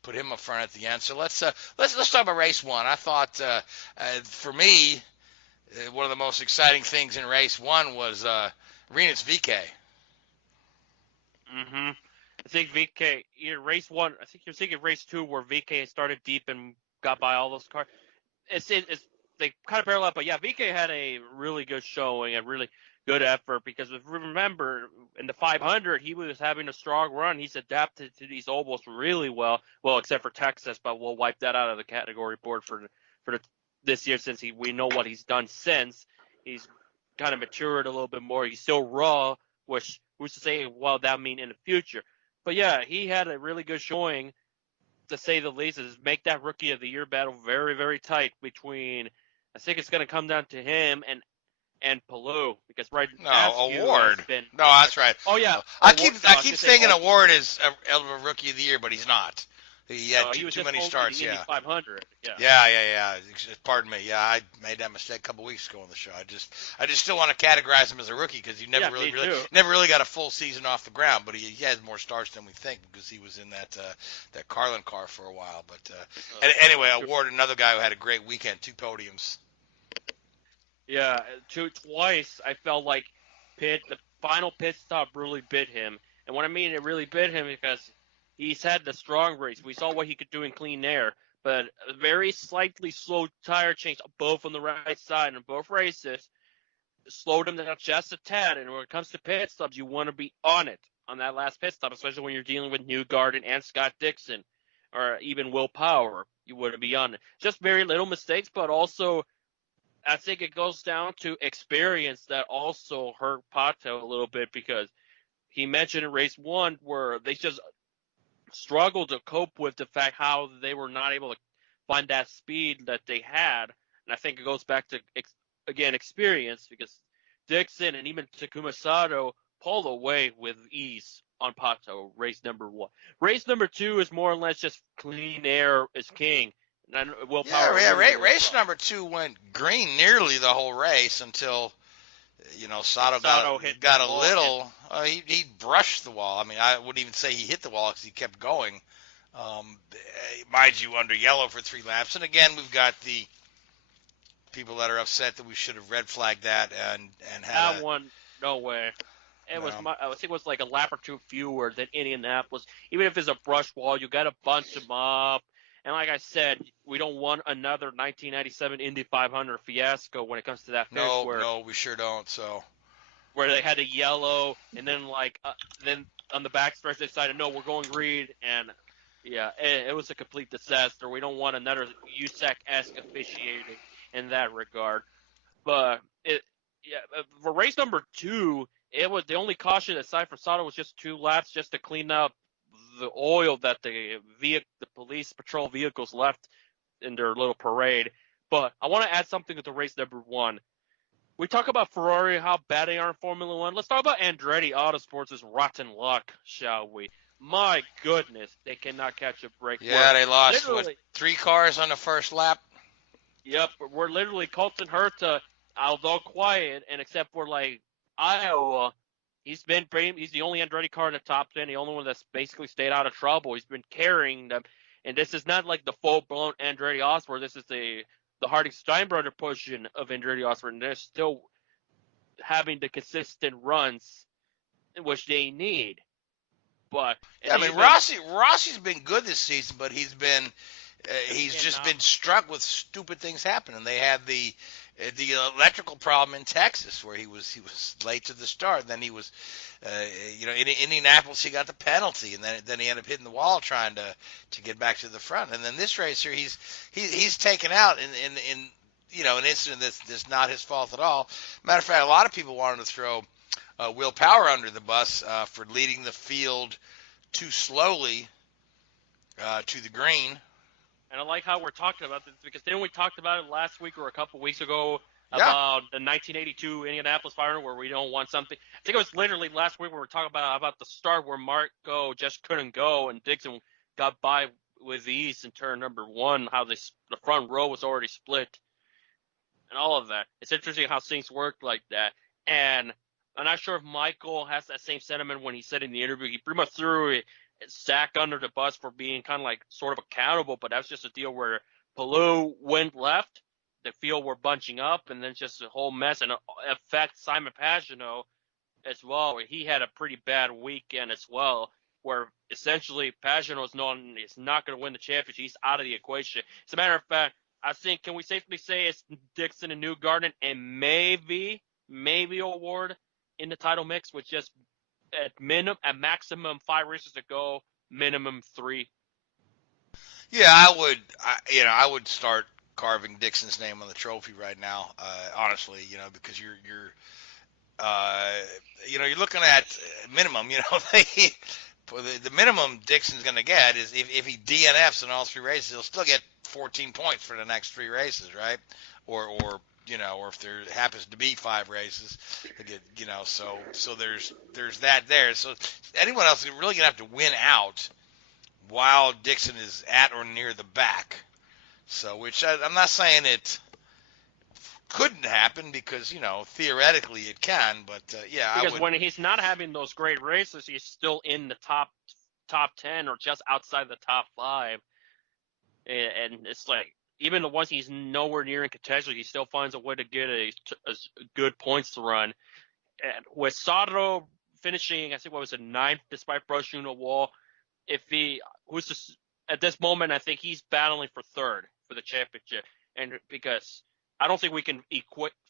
Put him up front at the end. So let's talk about race one. I thought for me, one of the most exciting things in race one was Rinus VeeKay. Mm-hmm. I think VeeKay, race one. I think you're thinking race two where VeeKay started deep and got by all those cars. It's they kind of parallel, but yeah, VeeKay had a really good showing, a really good effort, because if you remember in the 500 he was having a strong run. He's adapted to these ovals really well, except for Texas, but we'll wipe that out of the category board for this year, since we know what he's done since. He's kind of matured a little bit more. He's still raw, which who's to say what that mean in the future. But yeah, he had a really good showing to say the least, is make that Rookie of the Year battle very, very tight between. I think it's going to come down to him and Palou, because No, Askew award. has been. No, that's right. Oh yeah, I award- keep no, was I keep gonna say thinking ultimate. award is a Rookie of the Year, but he's not. He had He was too just many only starts. the Indy Yeah. 500. Yeah. Yeah. Pardon me. Yeah, I made that mistake a couple weeks ago on the show. I just still want to categorize him as a rookie because he never Yeah, me really too. never really got a full season off the ground. But he has more starts than we think because he was in that Carlin car for a while. But anyway, award another guy who had a great weekend, 2 podiums. Yeah, twice I felt like the final pit stop really bit him. And what I mean it really bit him because he's had the strong race. We saw what he could do in clean air, but a very slightly slow tire change, both on the right side in both races, slowed him down just a tad. And when it comes to pit stops, you want to be on it on that last pit stop, especially when you're dealing with Newgarden and Scott Dixon, or even Will Power. You want to be on it. Just very little mistakes, but also I think it goes down to experience that also hurt Pato a little bit, because he mentioned in race 1 where they just struggled to cope with the fact how they were not able to find that speed that they had. And I think it goes back to, again, experience, because Dixon and even Takuma Sato pulled away with ease on Pato race number 1. Race number 2 is more or less just clean air is king. And willpower. Race number 2 went green nearly the whole race until Sato got a little. He brushed the wall. I mean, I wouldn't even say he hit the wall because he kept going. Mind you, under yellow for 3 laps. And again, we've got the people that are upset that we should have red flagged that and had that one. No way. I think it was like a lap or 2 fewer than Indianapolis. Even if it's a brush wall, you got to bunch them up. And like I said, we don't want another 1997 Indy 500 fiasco when it comes to that finish. No, we sure don't. So where they had a yellow, and then then on the backstretch they decided, no, we're going green, and yeah, it was a complete disaster. We don't want another USAC-esque officiating in that regard. But for race number 2, it was the only caution aside from Sato was just 2 laps just to clean up the oil that the police patrol vehicles left in their little parade. But I want to add something to race number 1. We talk about Ferrari, how bad they are in Formula 1. Let's talk about Andretti Autosports' rotten luck, shall we? My goodness, they cannot catch a break. Yeah, they lost 3 cars on the first lap. Yep, we're literally Colton Herta, although quiet, and except for Iowa, he's the only Andretti car in the top 10, the only one that's basically stayed out of trouble. He's been carrying them, and this is not like the full-blown Andretti Autosport. This is the Harding-Steinbrenner portion of Andretti Autosport, and they're still having the consistent runs which they need. But yeah, I mean, Rossi's been good this season, but he's been been struck with stupid things happening. They had the electrical problem in Texas where he was late to the start. Then he was, in Indianapolis he got the penalty, and then he ended up hitting the wall trying to get back to the front. And then this race here, he's taken out in an incident that's not his fault at all. Matter of fact, a lot of people wanted to throw Will Power under the bus for leading the field too slowly to the green. And I like how we're talking about this, because then we talked about it last week or a couple weeks ago about the 1982 Indianapolis 500 where we don't want something. I think it was literally last week we were talking about the start where Marco just couldn't go and Dixon got by with ease in turn number 1, how the front row was already split and all of that. It's interesting how things work like that. And I'm not sure if Michael has that same sentiment when he said in the interview. He pretty much threw Zach under the bus for being kind of sort of accountable, but that's just a deal where Palou went left, the field were bunching up, and then just a whole mess, and affect Simon Pagenaud as well, where he had a pretty bad weekend as well, where essentially Pagenaud is not going to win the championship. He's out of the equation. As a matter of fact, I think, can we safely say it's Dixon and Newgarden and maybe Award in the title mix with just at maximum 5 races to go, minimum 3. Yeah, I would start carving Dixon's name on the trophy right now. Honestly, because you're looking at minimum. the minimum Dixon's going to get is if he DNFs in all 3 races, he'll still get 14 points for the next 3 races, right? Or or if there happens to be 5 races, they get, so there's that there. So anyone else is really going to have to win out while Dixon is at or near the back. So, which I'm not saying it couldn't happen because, theoretically it can, but because when he's not having those great races, he's still in the top 10 or just outside the top 5. And it's like, even the ones he's nowhere near in contention, he still finds a way to get a good points to run. And with Sato finishing, I think, 9th despite brushing the wall, at this moment, I think he's battling for 3rd for the championship. And because I don't think we can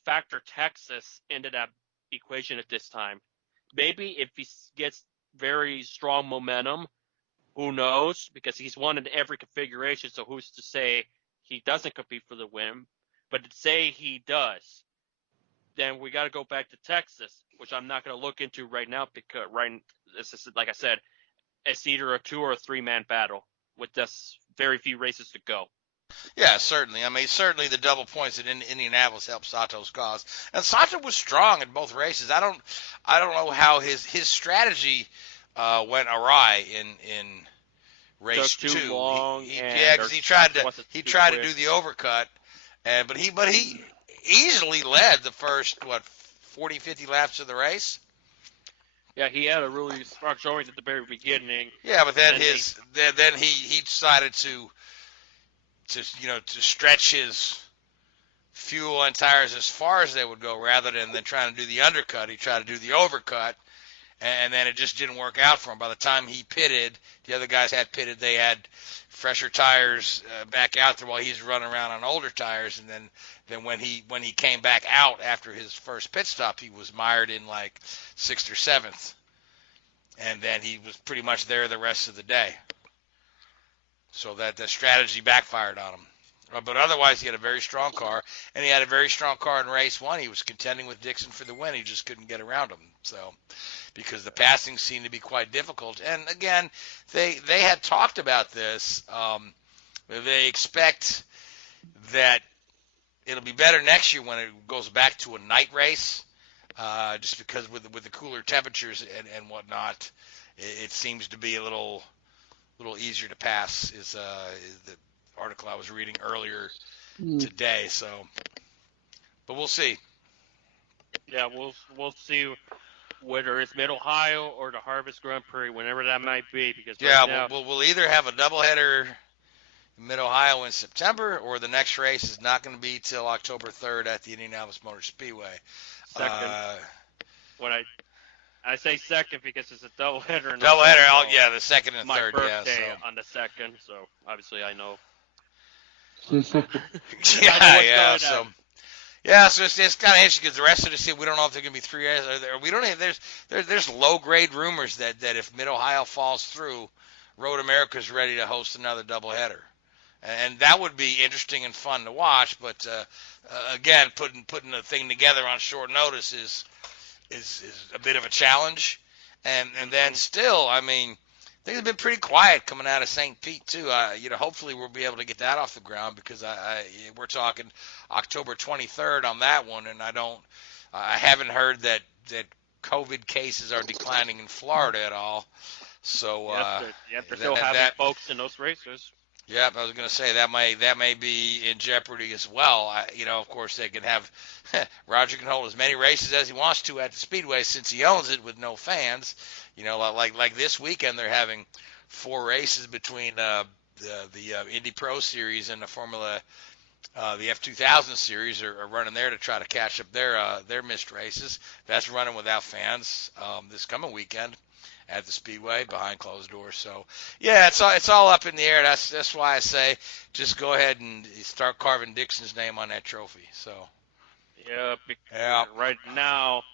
factor Texas into that equation at this time. Maybe if he gets very strong momentum, who knows? Because he's won in every configuration, so who's to say he doesn't compete for the win? But to say he does, then we got to go back to Texas, which I'm not going to look into right now because this is, like I said, it's either a 2 or a 3-man battle with just very few races to go. Yeah, certainly. I mean, certainly the double points in Indianapolis helped Sato's cause, and Sato was strong in both races. I don't know how his strategy went awry in race Took 2. Too long. Because he tried to do the overcut, but he easily led the first 40, 50 laps of the race. Yeah, he had a really strong showing at the very beginning. Yeah, but then then he decided to stretch his fuel and tires as far as they would go rather than trying to do the undercut. He tried to do the overcut, and then it just didn't work out for him. By the time he pitted, the other guys had pitted. They had fresher tires back out there while he's running around on older tires. And then when he came back out after his first pit stop, he was mired in like 6th or 7th. And then he was pretty much there the rest of the day. So that the strategy backfired on him. But otherwise, he had a very strong car, and he had a very strong car in race 1. He was contending with Dixon for the win. He just couldn't get around him. So, because the passing seemed to be quite difficult. And again, they had talked about this. They expect that it'll be better next year when it goes back to a night race, just because with the cooler temperatures and whatnot, it seems to be a little easier to pass. Is the article I was reading earlier today. So, but we'll see. Yeah, we'll see whether it's Mid Ohio or the Harvest Grand Prix, whenever that might be. Because now, we'll either have a doubleheader in Mid Ohio in September, or the next race is not going to be till October 3rd at the Indianapolis Motor Speedway. Second. When I say second because it's a doubleheader. Doubleheader, the second and my third. Birthday So. on the second, so obviously I know. So it's kind of interesting because the rest of the season we don't know if there are going to be 3 races. We don't even there's low grade rumors that if Mid Ohio falls through, Road America's ready to host another doubleheader, and that would be interesting and fun to watch. But again, putting the thing together on short notice is a bit of a challenge, and then still, I mean, things have been pretty quiet coming out of St. Pete too. Hopefully we'll be able to get that off the ground because we're talking October 23rd on that one, and I haven't heard that COVID cases are declining in Florida at all. So they're still having folks in those races. Yeah, I was going to say that may be in jeopardy as well. Of course, they can have Roger can hold as many races as he wants to at the Speedway since he owns it with no fans. Like this weekend they're having 4 races between the Indy Pro Series and the Formula the F2000 Series are running there to try to catch up their missed races. That's running without fans this coming weekend at the Speedway behind closed doors. So yeah, it's all up in the air. That's why I say just go ahead and start carving Dixon's name on that trophy. So yeah. Right now,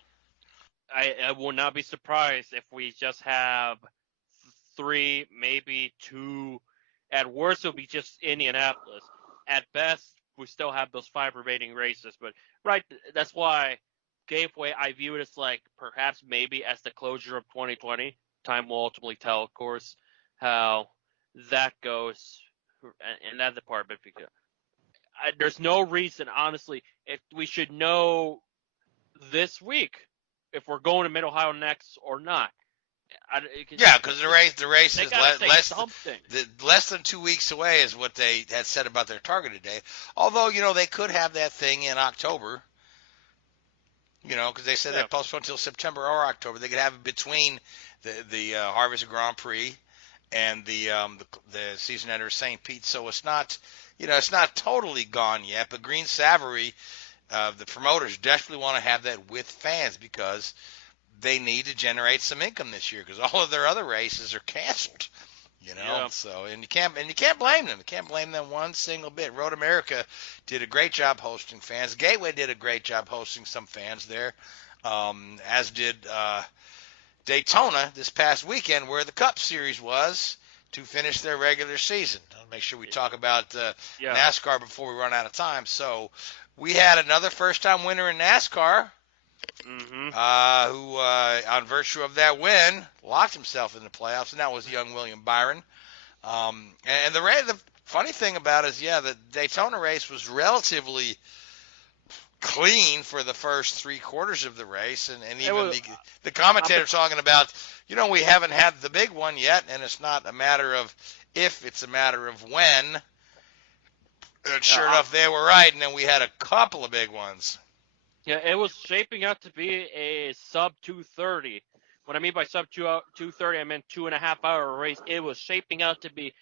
I will not be surprised if we just have 3, maybe 2. At worst, it'll be just Indianapolis. At best, we still have those 5 remaining races. But that's why Gateway, I view it as like perhaps maybe as the closure of 2020. time will ultimately tell, of course, how that goes in that department. Because there's no reason, honestly, if we should know this week if we're going to Mid Ohio next or not. Yeah, because the race They is gotta say less something. less than 2 weeks away is what they had said about their targeted date. Although, they could have that thing in October. Because they said they postponed until September or October. They could have it between the Harvest Grand Prix and the season ender St. Pete. So it's not totally gone yet. But Green Savory, the promoters desperately want to have that with fans because they need to generate some income this year because all of their other races are canceled. Yeah. So and you can't blame them. You can't blame them one single bit. Road America did a great job hosting fans. Gateway did a great job hosting some fans there, as did Daytona this past weekend, where the Cup Series was to finish their regular season. I'll make sure we talk about NASCAR before we run out of time. So we had another first-time winner in NASCAR. Who, on virtue of that win, locked himself in the playoffs, and that was young William Byron. And the funny thing about it is, the Daytona race was relatively clean for the first 3 quarters of the race, and even the commentator talking about, we haven't had the big one yet, and it's not a matter of if, it's a matter of when. And sure enough, they were right, and then we had a couple of big ones. Yeah, it was shaping out to be a sub 2:30. What I mean by sub 2:30, I meant 2.5-hour race. It was shaping out to be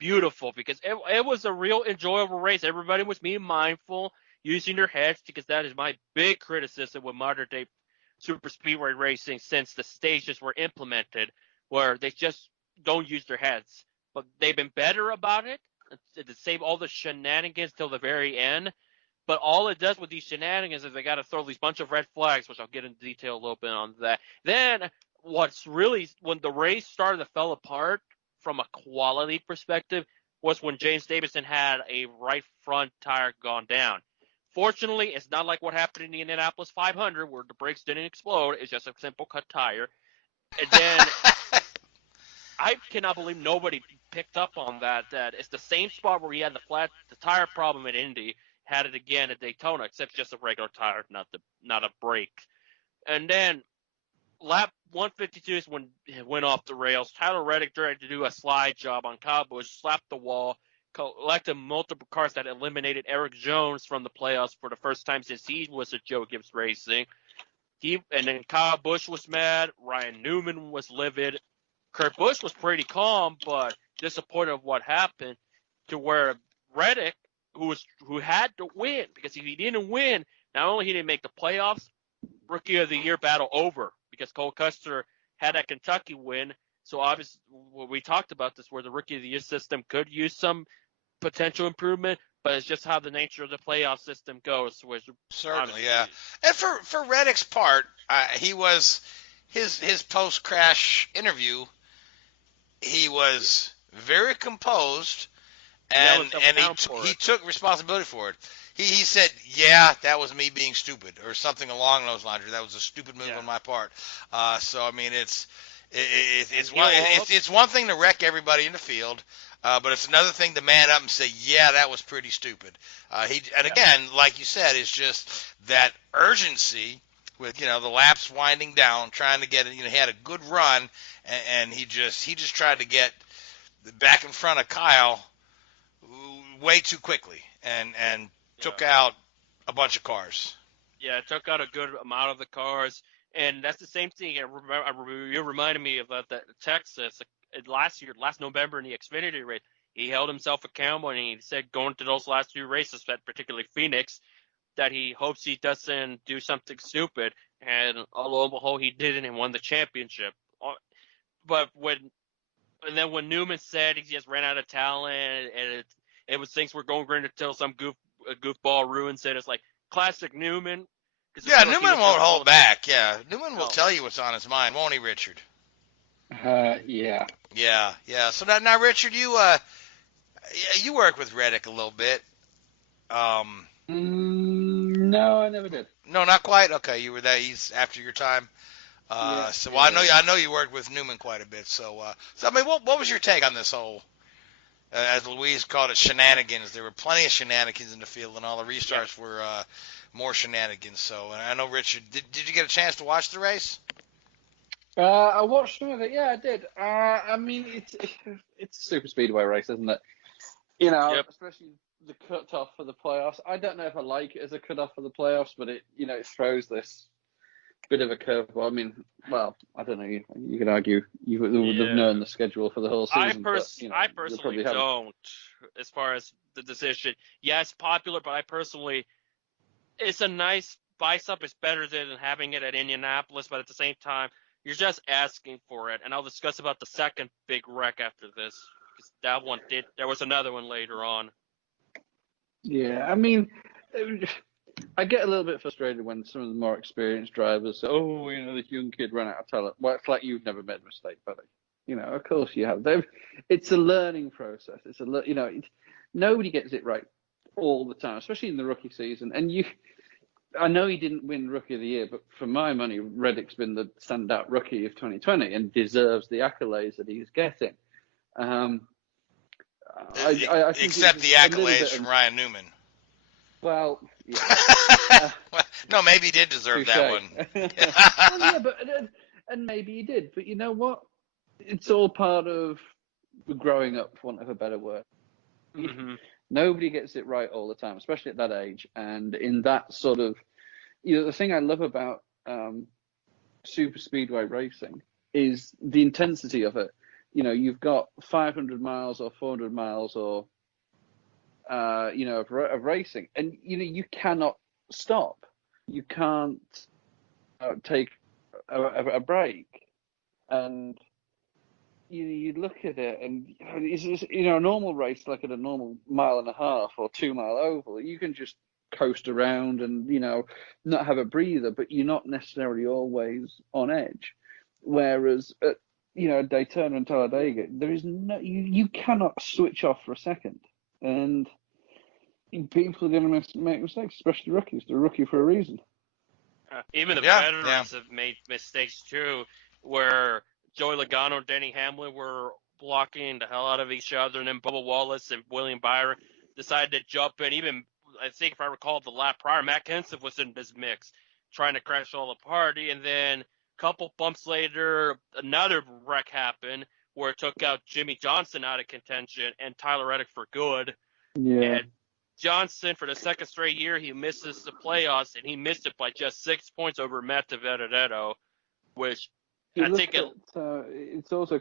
beautiful because it was a real enjoyable race. Everybody was being mindful, using their heads, because that is my big criticism with modern day super speedway racing since the stages were implemented, where they just don't use their heads. But they've been better about it to save all the shenanigans till the very end. But all it does with these shenanigans is they got to throw these bunch of red flags, which I'll get into detail a little bit on that. Then what's really, when the race started to fall apart from a quality perspective, was when James Davison had a right front tire gone down. Fortunately, it's not like what happened in the Indianapolis 500 where the brakes didn't explode. It's just a simple cut tire. And then I cannot believe nobody picked up on that it's the same spot where he had the tire problem at Indy. Had it again at Daytona, except just a regular tire, not a brake. And then lap 152 is when it went off the rails. Tyler Reddick tried to do a slide job on Kyle Busch, slapped the wall, collected multiple cars that eliminated Eric Jones from the playoffs for the first time since he was at Joe Gibbs Racing. And then Kyle Busch was mad. Ryan Newman was livid. Kurt Busch was pretty calm, but disappointed of what happened, to where Reddick, who had to win, because if he didn't win, not only he didn't make the playoffs, Rookie of the Year battle over, because Cole Custer had that Kentucky win. So obviously, we talked about this, where the Rookie of the Year system could use some potential improvement, but it's just how the nature of the playoff system goes. Certainly, yeah. And for Reddick's part, he was his post crash interview. He was very composed. And he took responsibility for it. He said, that was me being stupid, or something along those lines. Or that was a stupid move on my part. So I mean, it's one thing to wreck everybody in the field, but it's another thing to man up and say, that was pretty stupid. Again, like you said, it's just that urgency with the laps winding down, trying to get it. He had a good run, and he just tried to get back in front of Kyle way too quickly and took out a bunch of cars. Yeah, it took out a good amount of the cars, and that's the same thing. You reminded me about that Texas last November in the Xfinity race. He held himself accountable, and he said going to those last 2 races, particularly Phoenix, that he hopes he doesn't do something stupid, and lo and behold, he didn't and won the championship. But when Newman said he just ran out of talent, and it was things were going great until some goofball ruined it. It's like classic Newman. Yeah, Newman won't hold back. Yeah, Newman will tell you what's on his mind, won't he, Richard? Yeah. Yeah. So now, Richard, you work with Reddick a little bit. No, I never did. No, not quite. Okay, you were there. He's after your time. So I know you worked with Newman quite a bit. So I mean, what was your take on this whole, as Louise called it, shenanigans? There were plenty of shenanigans in the field, and all the restarts were more shenanigans. So, and I know Richard, did you get a chance to watch the race? I watched some of it. Yeah, I did. I mean, it's a super speedway race, isn't it? You know, especially the cut-off for the playoffs. I don't know if I like it as a cut-off for the playoffs, but it throws this bit of a curveball. I mean, well, I don't know. You could argue you would have known the schedule for the whole season. I personally don't, as far as the decision. Yeah, it's popular, but I personally, it's a nice spice-up. It's better than having it at Indianapolis, but at the same time, you're just asking for it. And I'll discuss about the second big wreck after this. Because that one there was another one later on. Yeah, I mean, I get a little bit frustrated when some of the more experienced drivers say, this young kid ran out of talent. Well, it's like you've never made a mistake, buddy. Of course you have. It's a learning process. Nobody gets it right all the time, especially in the rookie season. And I know he didn't win Rookie of the Year, but for my money, Reddick's been the standout rookie of 2020 and deserves the accolades that he's getting. I think except the accolades from Ryan Newman. Well, yeah. No, maybe he did deserve that one. And maybe he did. But you know what? It's all part of growing up, for want of a better word. Mm-hmm. Nobody gets it right all the time, especially at that age. And in that sort of, the thing I love about super speedway racing is the intensity of it. You've got 500 miles or 400 miles or, of racing. And, you cannot stop. You can't take a break. And, you look at it and it's just, a normal race, like at a normal 1.5 mile or 2 mile oval, you can just coast around and, not have a breather, but you're not necessarily always on edge. Whereas at, Daytona and Talladega, there is you cannot switch off for a second. And people are going to make mistakes, especially rookies. They're a rookie for a reason. Even the veterans have made mistakes too, where Joey Logano and Denny Hamlin were blocking the hell out of each other, and then Bubba Wallace and William Byron decided to jump in. Even, I think if I recall the lap prior, Matt Kenseth was in this mix, trying to crash all the party, and then a couple bumps later, another wreck happened where it took out Jimmy Johnson out of contention and Tyler Reddick for good. Yeah. And Johnson, for the second straight year, he misses the playoffs, and he missed it by just 6 points over Matt DiBenedetto, which I think it's also,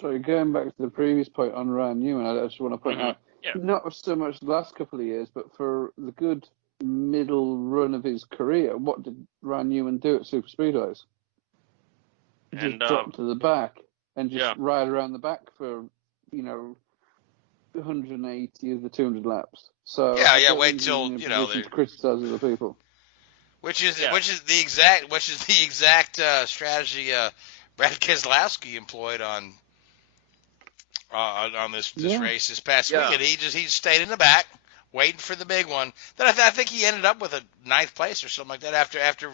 going back to the previous point on Ryan Newman, I just want to point out, not so much the last couple of years, but for the good middle run of his career, what did Ryan Newman do at super speedways? Just drop to the back and just ride around the back for, 180 of the 200 laps. So wait till they criticize other people. Which is the exact strategy Brad Keselowski employed on this race this past weekend. He stayed in the back, waiting for the big one. Then I think he ended up with a 9th place or something like that after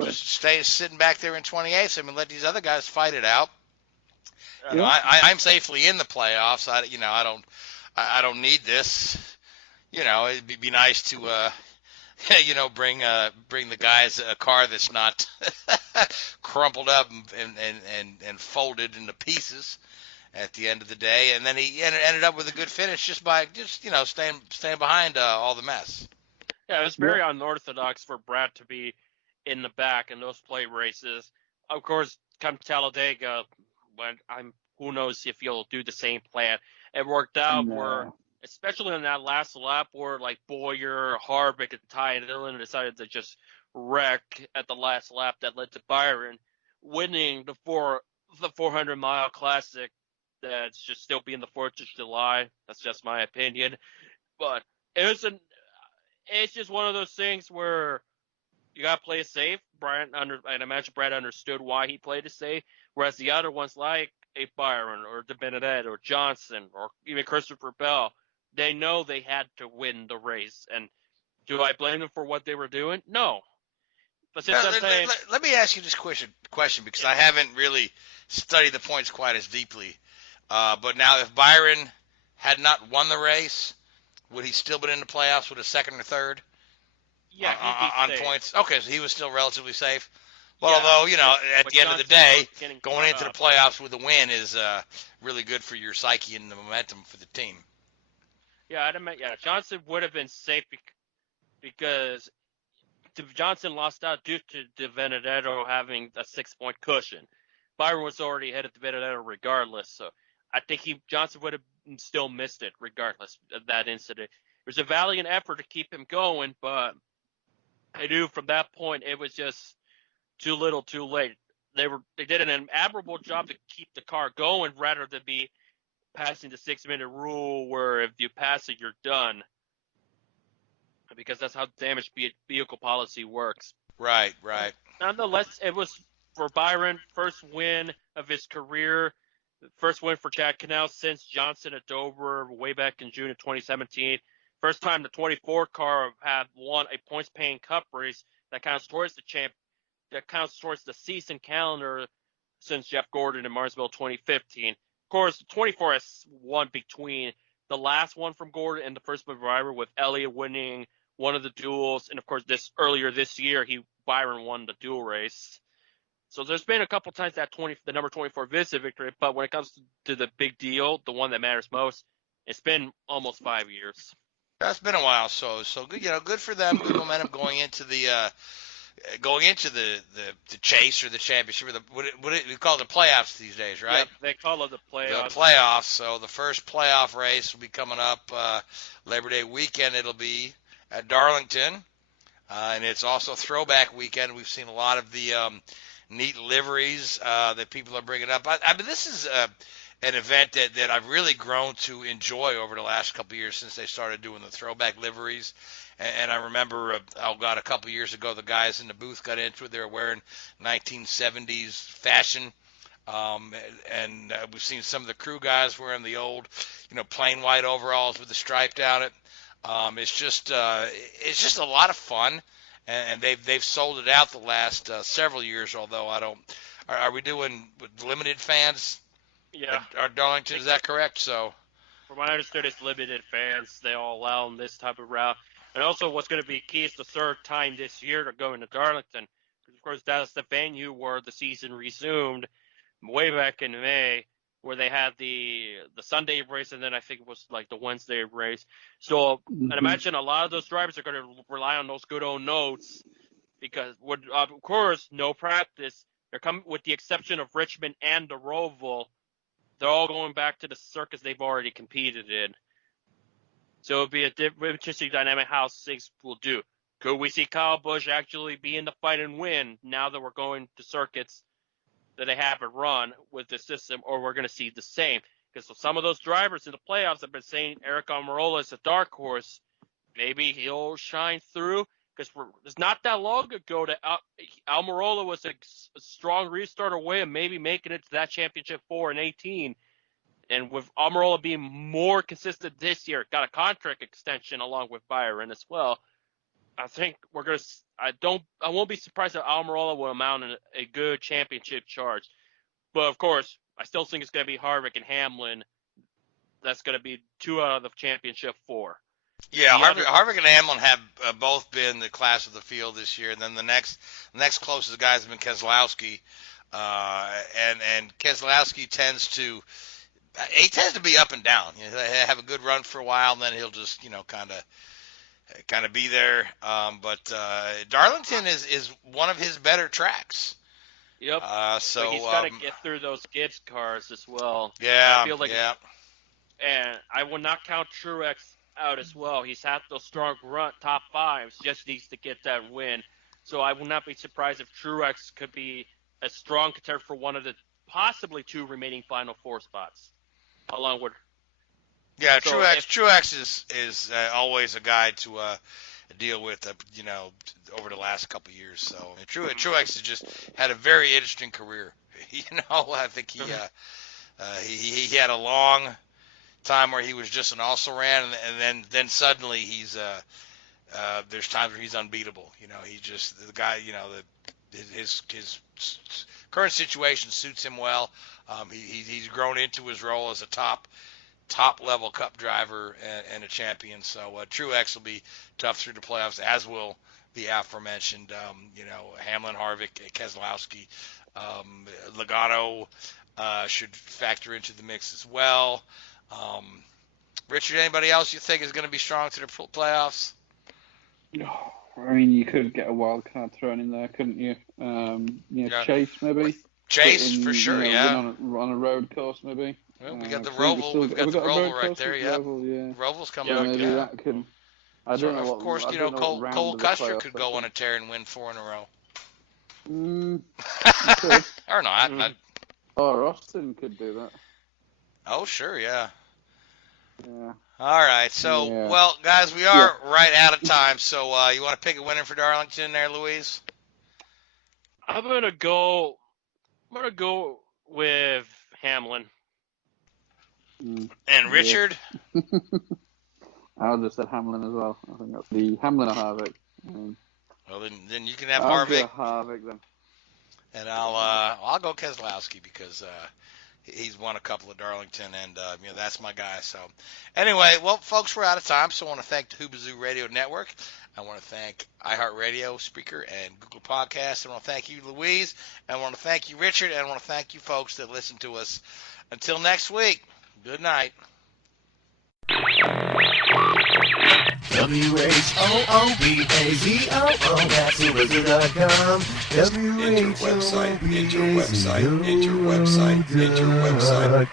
just sitting back there in 28th. I mean, let these other guys fight it out. I'm safely in the playoffs. I don't need this. It'd be nice to bring the guys a car that's not crumpled up and folded into pieces at the end of the day. And then he ended up with a good finish just by staying behind all the mess. Yeah, it was very unorthodox for Brad to be in the back in those plate races. Of course, come Talladega, who knows if he'll do the same plan. It worked out where, especially on that last lap where like Boyer, Harvick, and Ty Dillon decided to just wreck at the last lap that led to Byron winning the 400-mile classic that's just still being the 4th of July. That's just my opinion. But it's just one of those things where you got to play it safe. I'd imagine Brad understood why he played it safe, whereas the other ones like a Byron or DiBenedetto or Johnson or even Christopher Bell, they know they had to win the race. And do I blame them for what they were doing? No. But since I'm saying, let me ask you this question because I haven't really studied the points quite as deeply. But now, if Byron had not won the race, would he still been in the playoffs with a second or third? yeah, he'd be on safe. points. Okay, so he was still relatively safe. Well, Yeah, although at but the end of the Johnson day, was getting going caught into the up. playoffs with a win is really good for your psyche and the momentum for the team. Yeah, I'd admit, yeah, Johnson would have been safe because Johnson lost out due to De Benedetto having a 6-point cushion. Byron was already ahead of De Benedetto regardless, so I think Johnson would have still missed it regardless of that incident. It was a valiant effort to keep him going, but I knew from that point it was just too little, too late. They did an admirable job to keep the car going rather than be passing the 6-minute rule where if you pass it, you're done. Because that's how damaged vehicle policy works. Right. Nonetheless, it was for Byron, first win of his career, first win for Chad Canal since Johnson at Dover way back in June of 2017. First time the 24 car had won a points-paying Cup race that counts towards the season calendar since Jeff Gordon in Martinsville 2015. Of course, the 24 has won between the last one from Gordon and the first one from Byron, with Elliott winning one of the duels, and of course earlier this year Byron won the duel race. So there's been a couple times that the number 24 visit victory, but when it comes to the big deal, the one that matters most, it's been almost 5 years. That's been a while, so good. Good for them. Good momentum going into the chase or the championship or what we call it the playoffs these days, right? Yep, they call it the playoffs. The playoffs. So the first playoff race will be coming up Labor Day weekend. It'll be at Darlington, and it's also Throwback Weekend. We've seen a lot of the neat liveries that people are bringing up. I mean, this is an event that I've really grown to enjoy over the last couple of years since they started doing the throwback liveries. And I remember, a couple of years ago, the guys in the booth got into it. They were wearing 1970s fashion. And we've seen some of the crew guys wearing the old, plain white overalls with the stripe down it. It's just a lot of fun, and they've sold it out the last several years. Although I don't, are we doing with limited fans? Yeah. At Darlington, is that correct? So, from what I understood, it's limited fans. They all allow them this type of route. And also, what's going to be key is the third time this year to go into Darlington. Because, of course, that's the venue where the season resumed way back in May, where they had the Sunday race, and then I think it was like the Wednesday race. So, and imagine a lot of those drivers are going to rely on those good old notes because, of course, no practice. They're coming, with the exception of Richmond and the Roval, they're all going back to the circuits they've already competed in. So it'll be a interesting dynamic how things will do. Could we see Kyle Busch actually be in the fight and win now that we're going to circuits that they haven't run with the system, or we're going to see the same? Because some of those drivers in the playoffs have been saying Eric Almirola is a dark horse. Maybe he'll shine through. Because it's not that long ago that Almirola was a strong restart away and maybe making it to that championship 4 in 18. And with Almirola being more consistent this year, got a contract extension along with Byron as well. I think we're gonna. I won't be surprised if Almirola will mount a good championship charge. But of course, I still think it's gonna be Harvick and Hamlin. That's gonna be 2 out of the championship 4. Yeah, Harvick and Hamlin have both been the class of the field this year. And then the next closest guy has been Keselowski, and Keselowski tends to be up and down. They have a good run for a while, and then he'll just kind of be there. But Darlington is one of his better tracks. Yep. So but he's got to get through those Gibbs cars as well. Yeah. I feel like yeah. And I will not count Truex out as well. He's had those strong top 5s, just needs to get that win. So I will not be surprised if Truex could be a strong contender for one of the possibly 2 remaining Final 4 spots, along with. Yeah, so Truex is always a guy to deal with, over the last couple of years. So Truex has just had a very interesting career. I think he had a long time where he was just an also-ran, and then suddenly he's there's times where he's unbeatable. He's just the guy. His current situation suits him well. He's grown into his role as a top level Cup driver and a champion. So Truex will be tough through the playoffs, as will the aforementioned Hamlin, Harvick, Keselowski, Logano should factor into the mix as well. Richard, anybody else you think is going to be strong to the playoffs? I mean, you could get a wild card thrown in there, couldn't you? Yeah. Chase maybe. Chase for sure, yeah. On a road course maybe. Well, we got the Roval. We've got the Roval right there. Yeah. Roval's coming up. Maybe that could. I don't know. Of course, Cole Custer could go on a tear and win 4 in a row. Could. Or not. Or Austin could do that. Oh, sure, yeah. Yeah. All right. So, well, guys, we are right out of time. So, you want to pick a winner for Darlington there, Louise? I'm gonna go with Hamlin. And Richard? I'll just say Hamlin as well. I think that's the Hamlin or Harvick. Well, then you can have I'll Harvick. go Harvick then. And I'll go Keselowski because he's won a couple of Darlington, and that's my guy. So anyway, well, folks, we're out of time. So I want to thank the Hoobazoo Radio Network. I want to thank iHeartRadio, Spreaker, and Google Podcasts. I want to thank you, Louise. And I want to thank you, Richard. And I want to thank you, folks, that listen to us. Until next week, good night. WHOOBAZOO, that's Hoobazoo.com. Enter website, enter website, enter website, enter website.